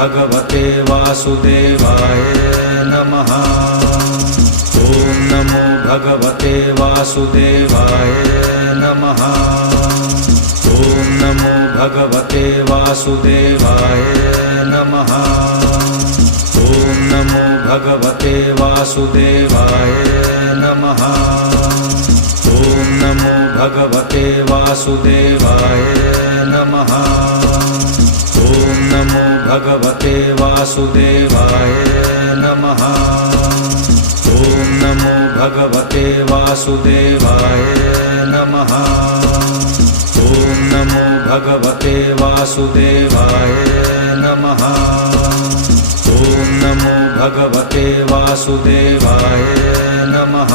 भगवते वासुदेवाय नमः। ॐ नमो भगवते वासुदेवाय नमः। ॐ नमो भगवते वासुदेवाय नमः। ॐ नमो भगवते वासुदेवाय नमः। ॐ नमो भगवते वासुदेवाय नमः। ॐ नमो भगवते वासुदेवाय नमः। ॐ नमो भगवते वासुदेवाय नमः। ॐ नमो भगवते वासुदेवाय नमः। ॐ नमो भगवते वासुदेवाय नमः।